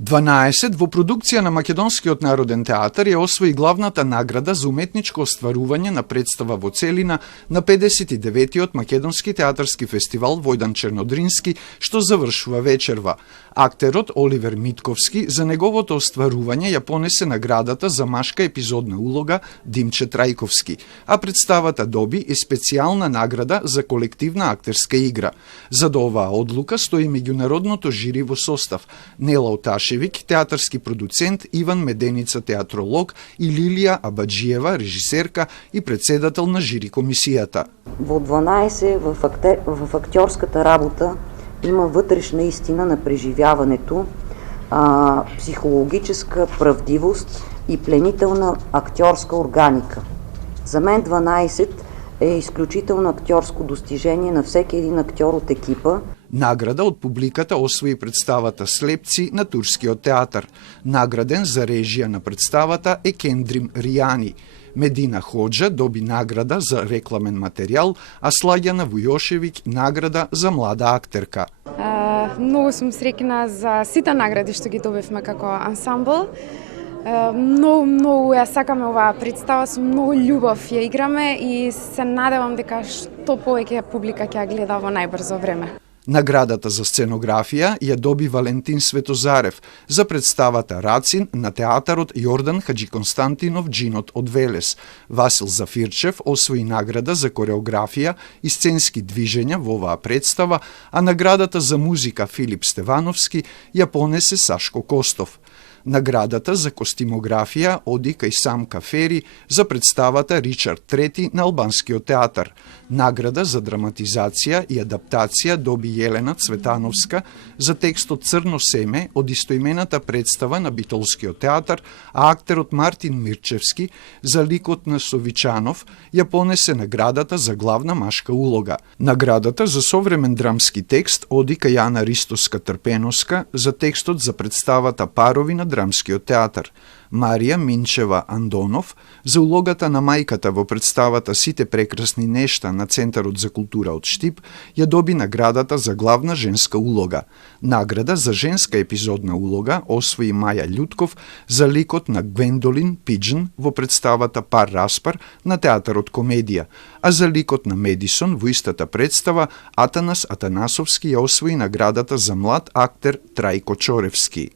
12 во продукција на Македонскиот народен театар ја освои главната награда за уметничко остварување на представа во целина на 59-тиот Македонски театарски фестивал Војдан Чернодрински, што завршува вечерва. Актерот Оливер Митковски за неговото остварување ја понесе наградата за машка епизодна улога Димче Трајковски, а представата доби и специјална награда за колективна актерска игра. За оваа одлука стои меѓународното жири во состав Нела Оташевик, театарски продуцент, Иван Меденица, театролог, и Лилија Абаджиева, режисерка и председател на жири комисијата. Во 12 в актьорската работа има вътрешна истина на преживяването, психологическа правдивост и пленителна актьорска органика. За мен 12 е исклучително актьорско достижение на всеки един актьор от екипа. Награда од публиката освои представата Слепци на Турскиот театар. Награден за режија на представата е Кендрим Ријани. Медина Ходжа доби награда за рекламен материјал, а Слаѓана Вујошевиќ награда за млада актерка. Многу сум среќна за сите награди што ги добивме како ансамбл. Многу ја сакаме оваа представа, со многу љубов ја играме и се надевам дека што повеќе публика ќе ја гледа во најбрзо време. Наградата за сценографија ја доби Валентин Светозарев за представата Рацин на театарот Јордан Хаджи Константинов Джинот од Велес. Васил Зафирчев освои награда за кореографија и сценски движења во оваа представа, а наградата за музика Филип Стевановски ја понесе Сашко Костов. Наградата за костимографија оди кај Самка Фери за представата Ричард III на Албанскиот театар. Награда за драматизација и адаптација доби Јелена Цветановска за текстот Црно семе од истоимената представа на Битолскиот театар, а актерот Мартин Мирчевски за ликот на Совичанов ја понесе наградата за главна машка улога. Наградата за современ драмски текст оди кај Јана Ристоска Трпеноска за текстот за представата Парови на Драмскиот театар. Марија Минчева Андонов за улогата на мајката во представата Сите прекрасни нешта на Центарот за култура од Штип ја доби наградата за главна женска улога. Награда за женска епизодна улога освои Маја Љутков за ликот на Гвендолин Пиджн во представата Пар Распар на Театарот Комедија, а за ликот на Медисон во истата представа Атанас Атанасовски ја освои наградата за млад актер Трајко Чоревски.